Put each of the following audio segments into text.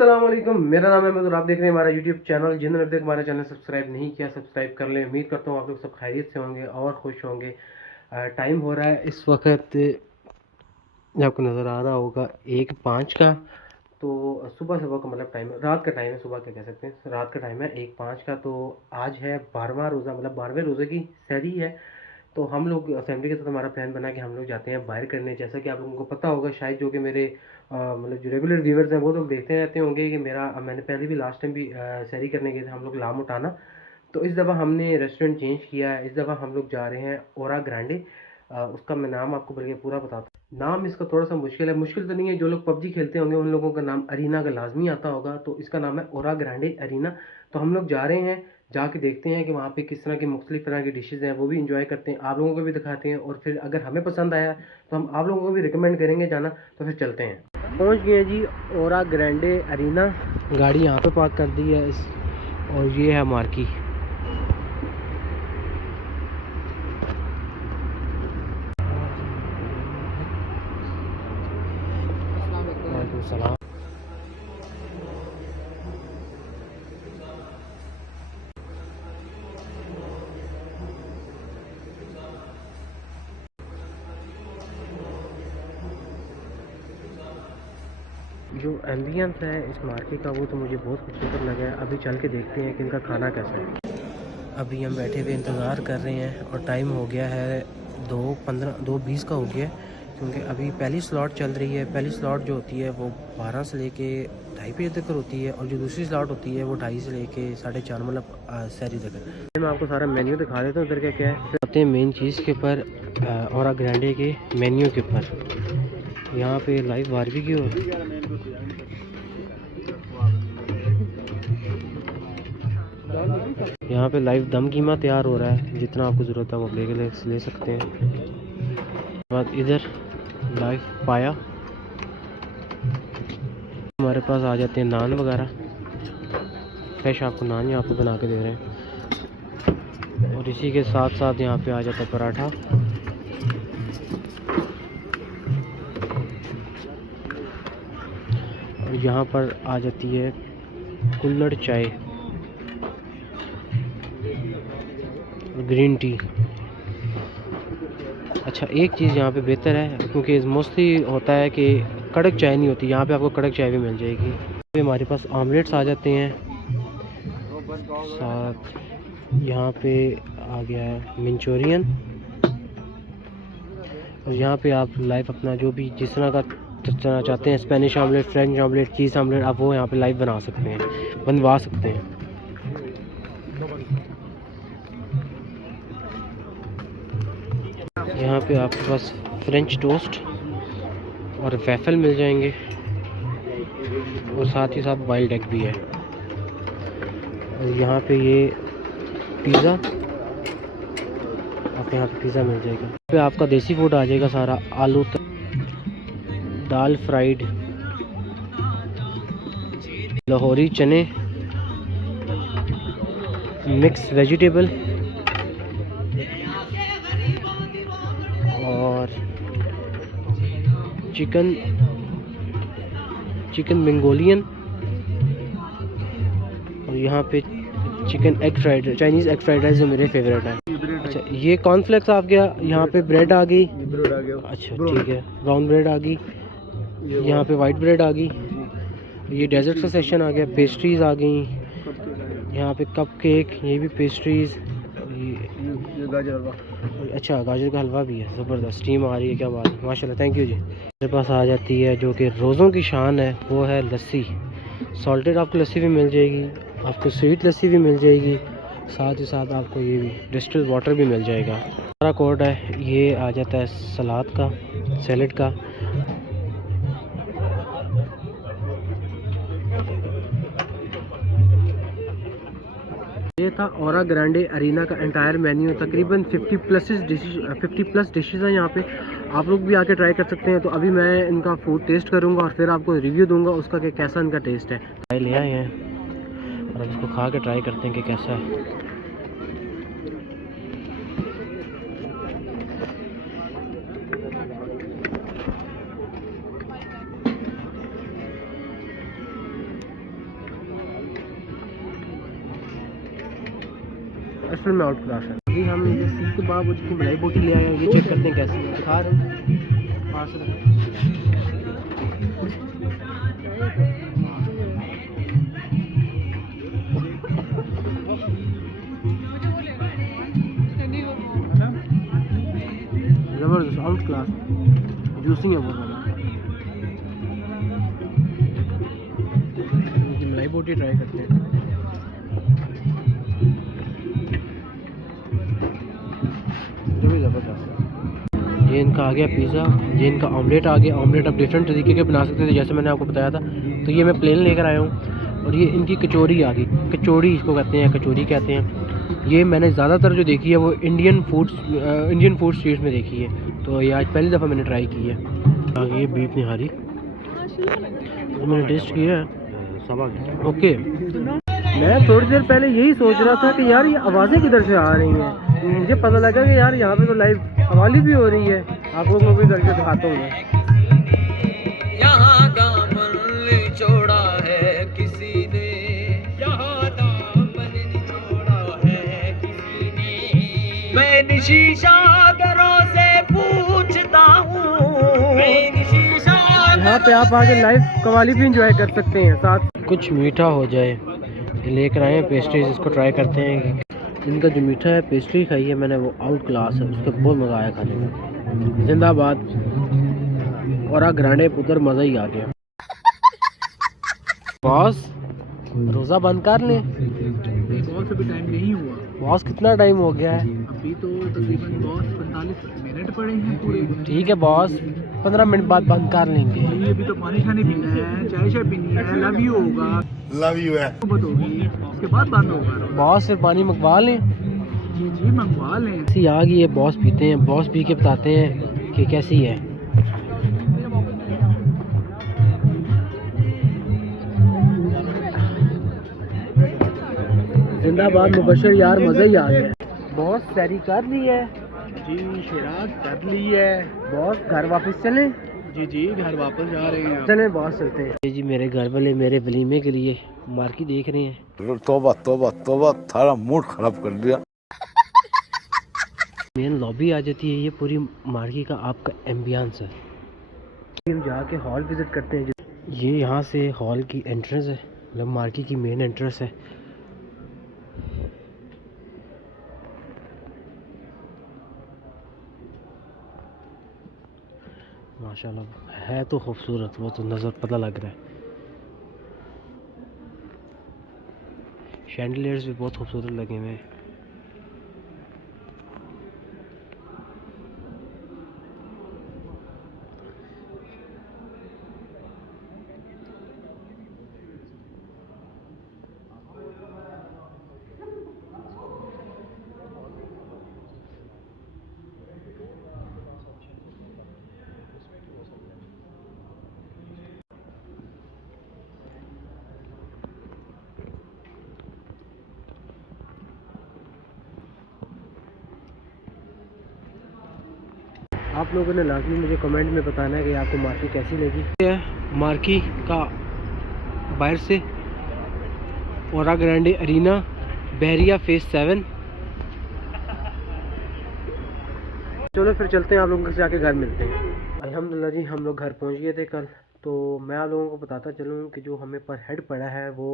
अस्सलाम वालेकुम, मेरा नाम है और आप देख रहे हैं हमारा यूट्यूब चैनल। जिन्होंने अभी तक हमारा चैनल सब्सक्राइब नहीं किया, सब्सक्राइब कर लें। उम्मीद करता हूँ आप लोग सब खैरियत से होंगे और खुश होंगे। टाइम हो रहा है इस वक्त, आपको नज़र आ रहा होगा 1:05 का। तो सुबह सुबह का मतलब टाइम है, रात का टाइम है, सुबह क्या कह सकते हैं, रात का टाइम है 1:05 का। तो आज है 12वां रोज़ा, मतलब 12वें रोज़े की सहरी है। तो हम लोग फैमिली के साथ हमारा प्लान बना कि हम लोग जाते हैं बाहर करने। जैसा कि आप लोगों को पता होगा शायद, जो कि मेरे मतलब जो रेगुलर व्यूवर्स हैं वो लोग देखते रहते होंगे कि मैंने पहले भी लास्ट टाइम भी सैरी करने गए थे हम लोग लाम उठाना। तो इस दफ़ा हमने रेस्टोरेंट चेंज किया है। इस दफ़ा हम लोग जा रहे हैं ओरा ग्रांडे। उसका मैं नाम आपको बल्कि पूरा बताता हूँ। नाम इसका थोड़ा सा मुश्किल है, मुश्किल तो नहीं है, जो लोग पबजी खेलते होंगे उन लोगों का नाम अरीना का लाजमी आता होगा। तो इसका नाम है ओरा ग्रांडे अरीना। तो हम लोग जा रहे हैं, जाके देखते हैं कि वहाँ पे किस तरह की मुख्तलिफ तरह की डिशेज़ हैं, वो भी इंजॉय करते हैं, आप लोगों को भी दिखाते हैं। और फिर अगर हमें पसंद आया तो हम आप लोगों को भी रिकमेंड करेंगे जाना। तो फिर चलते हैं। पहुँच गए जी ओरा ग्रैंडे अरीना। गाड़ी यहाँ पे पार्क कर दी है और ये है मार्की। वालेकुम सलाम। जो एम्बियंस है इस मार्केट का वो तो मुझे बहुत खूबसूरत लगा है। अभी चल के देखते हैं कि इनका खाना कैसा है। अभी हम बैठे हुए इंतज़ार कर रहे हैं और टाइम हो गया है 2:20 का हो गया है। क्योंकि अभी पहली स्लॉट चल रही है। पहली स्लॉट जो होती है वो 12 से लेके 2:30 बजे तक होती है, और जो दूसरी स्लॉट होती है वो 2:30 से लेके 4:30 मतलब सहरी तक है। मैं आपको सारा मेन्यू दिखा देता हूँ इधर क्या क्या है। आते हैं मेन चीज़ के ऊपर, ओरा ग्रैंडे के मेन्यू के ऊपर। यहाँ पे लाइव बारबेक्यू यहाँ पे लाइव दम कीमा तैयार हो रहा है। जितना आपको ज़रूरत है वो ले सकते हैं। बाद इधर लाइव पाया हमारे पास आ जाते हैं नान वगैरह। फ्रेश आपको नान यहाँ पे बना के दे रहे हैं। और इसी के साथ साथ यहाँ पे आ जाता है पराठा। और यहाँ पर आ जाती है कुल्हड़ चाय, ग्रीन टी। अच्छा, एक चीज़ यहाँ पे बेहतर है, क्योंकि मोस्टली होता है कि कड़क चाय नहीं होती, यहाँ पे आपको कड़क चाय भी मिल जाएगी। तो हमारे पास ऑमलेट्स आ जाते हैं साथ। यहाँ पे आ गया है मंचूरियन। और यहाँ पे आप लाइव अपना जो भी जिस तरह का चाहते हैं, स्पेनिश ऑमलेट, फ्रेंच ऑमलेट, चीज़ ऑमलेट, आप वो यहाँ पे लाइव बना सकते हैं, बनवा सकते हैं। यहाँ पे आपके पास फ्रेंच टोस्ट और वैफल मिल जाएंगे, और साथ ही साथ वाइल्ड एग भी है। और यहाँ पे ये पिज़्ज़ा, आपको यहाँ पे पिज़्ज़ा मिल जाएगा। यहाँ पे आपका देसी फूड आ जाएगा सारा, आलू दाल फ्राइड, लाहौरी चने, मिक्स वेजिटेबल और चिकन मंगोलियन। और यहाँ पे chicken egg fried, Chinese egg fried rice जो मेरे फेवरेट है। अच्छा, ये कॉर्नफ्लेक्स आ गया। यहाँ पे ब्रेड आ गई। अच्छा ठीक है, ब्राउन ब्रेड आ गई। यहाँ पे वाइट ब्रेड आ गई। ये डेजर्ट का सेक्शन आ गया, पेस्ट्रीज़ आ गई। यहाँ पे कप केक, ये भी पेस्ट्रीज़। ये गाजर हलवा, अच्छा गाजर का हलवा भी है, ज़बरदस्त। स्टीम आ रही है, क्या बात है, माशाल्लाह, थैंक यू जी। मेरे पास आ जाती है जो कि रोज़ों की शान है, वो है लस्सी। सॉल्टेड आपको लस्सी भी मिल जाएगी, आपको स्वीट लस्सी भी मिल जाएगी, साथ ही साथ आपको ये भी डिस्टिल्ड वाटर भी मिल जाएगा। हमारा कोड है, ये आ जाता है सलाद का, सैलेड का। ये था ओरा ग्रांडे अरीना का एंटायर मेन्यू। तकरीबन 50 प्लस डिशेज़ हैं यहाँ पे। आप लोग भी आके ट्राई कर सकते हैं। तो अभी मैं इनका फूड टेस्ट करूँगा और फिर आपको रिव्यू दूंगा उसका कि कैसा इनका टेस्ट है। ट्राई ले आए हैं और अब इसको खा के ट्राई करते हैं कि कैसा है। असल में आउट क्लास है। अभी हम ये सीख के बाद उसकी मलाई बोटी ले आए हैं, ये चेक करते हैं कैसी है, दिखा रहे हैं पास ज़बरदस्त आउट क्लास जूसिंग है बहुत ज़्यादा। मलाई बोटी ट्राई करते हैं। ज़बरदस्त है। ये इनका आ गया पिज़्ज़ा, ये इनका ऑमलेट आ गया। ऑमलेट आप डिफरेंट तरीके के बना सकते थे जैसे मैंने आपको बताया था। तो ये मैं प्लेन लेकर आया हूँ। और ये इनकी कचौरी आ गई, कचौड़ी इसको कहते हैं, कचौरी कहते हैं। ये मैंने ज़्यादातर जो देखी है वो इंडियन फूड स्ट्रीट्स में देखी है। तो ये आज पहली दफ़ा मैंने ट्राई की है। आ गई बीफ निहारी, तो मैंने टेस्ट किया है। ओके, मैं थोड़ी देर पहले यही सोच रहा था कि यार ये आवाज़ें किधर से आ रही हैं। मुझे पता लगा कि यार यहाँ पे तो लाइव कवाली भी हो रही है। आप लोगों को भी करके दिखाता हूँ मैं। यहाँ दामन छोड़ा है किसी ने, यहाँ दामन छोड़ा है किसी ने। मैं निशी सागरों से पूछता हूँ, मैं निशी सागरों यहाँ पे आप आके लाइव कवाली भी इंजॉय कर सकते हैं। साथ कुछ मीठा हो जाए लेकर आए हैं पेस्ट्रीज, इसको ट्राई करते हैं। इनका जो मीठा है पेस्ट्री खाई है मैंने, वो आउट क्लास है, उसका बहुत मज़ा आया खाने में। जिंदाबाद और आ ग्रांडे पुत्र, मज़ा ही आ गया। बॉस रोज़ा बंद कर लें। बॉस अभी टाइम नहीं हुआ। बॉस कितना टाइम हो गया है? अभी तो तकरीबन बॉस 45 मिनट पड़े हैं पूरे। ठीक है बॉस, 15 मिनट बाद बंद कर लेंगे। अभी तो पानी शानी पीना है, चाय शाय पीनी है, लव यू होगा, लव यू है, मोहब्बत होगी, उसके बाद बंद होगा। बॉस फिर पानी मंगवा लें। जी जी मंगवा लें। ऐसी आ गई है, बॉस पीते हैं, बॉस पी के बताते हैं कि कैसी है। जिंदाबाद मुबशर यार, मज़ा ही आ गया। बॉस सैरी कर ली है? जी शिराज कर ली है। बॉस घर वापस चलें? जी जी घर वापस जा रहे हैं। चलें बॉस चलते हैं। ये जी मेरे घर वाले मेरे वलीमे के लिए मार्की देख रहे हैं। तोबा तोबा तोबा, थारा मूड खराब कर दिया। मेन लॉबी आ जाती है, ये पूरी मार्की का आपका एम्बियंस है। हम जाके हॉल विज़िट करते हैं। ये यहाँ से हॉल की एंट्रेंस है, मतलब मार्की की मेन एंट्रेंस है। माशाल्लाह है तो खूबसूरत, वो तो नज़र पता लग रहा है। शैंडलियर्स भी बहुत खूबसूरत लगे हुए हैं। आप लोगों ने लाजमी मुझे कमेंट में बताना है कि आपको मार्की कैसी लगी है। मार्की का बाहर से ओरा ग्रांडे अरीना, बहरिया फेज 7। चलो फिर चलते हैं, आप लोगों से आके घर मिलते हैं। अल्हम्दुलिल्लाह जी हम लोग घर पहुंच गए थे कल। तो मैं आप लोगों को बताता चलूँ कि जो हमें पर हेड पड़ा है वो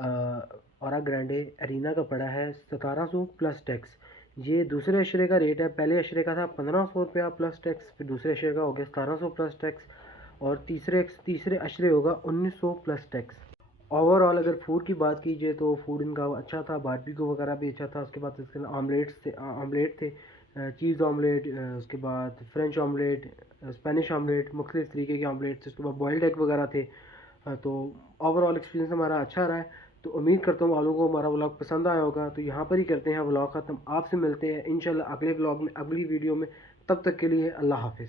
ओरा ग्रांडे अरीना का पड़ा है 1700 प्लस टैक्स। ये दूसरे अशरे का रेट है। पहले अशरे का था 1500 रुपया प्लस टैक्स, फिर दूसरे अशरे का हो गया 1700 प्लस टैक्स, और तीसरे अशरे होगा 1900 प्लस टैक्स। ओवरऑल अगर फूड की बात कीजिए तो फूड इनका अच्छा था, बारबेक्यू वगैरह भी अच्छा था। उसके बाद इसके ऑमलेट थे, चीज़ ऑमलेट, उसके बाद फ्रेंच ऑमलेट, स्पेनिश ऑमलेट, मुख्तलिफ़ तरीके के ऑमलेट थे। उसके बाद बॉयल्ड एग वगैरह थे। तो ओवरऑल एक्सपीरियंस हमारा अच्छा रहा है। तो उम्मीद करता हूँ आप लोगों को हमारा व्लॉग पसंद आया होगा। तो यहाँ पर ही करते हैं व्लॉग ख़त्म। आपसे मिलते हैं इंशाल्लाह अगले व्लॉग में, अगली वीडियो में। तब तक के लिए अल्लाह हाफिज़।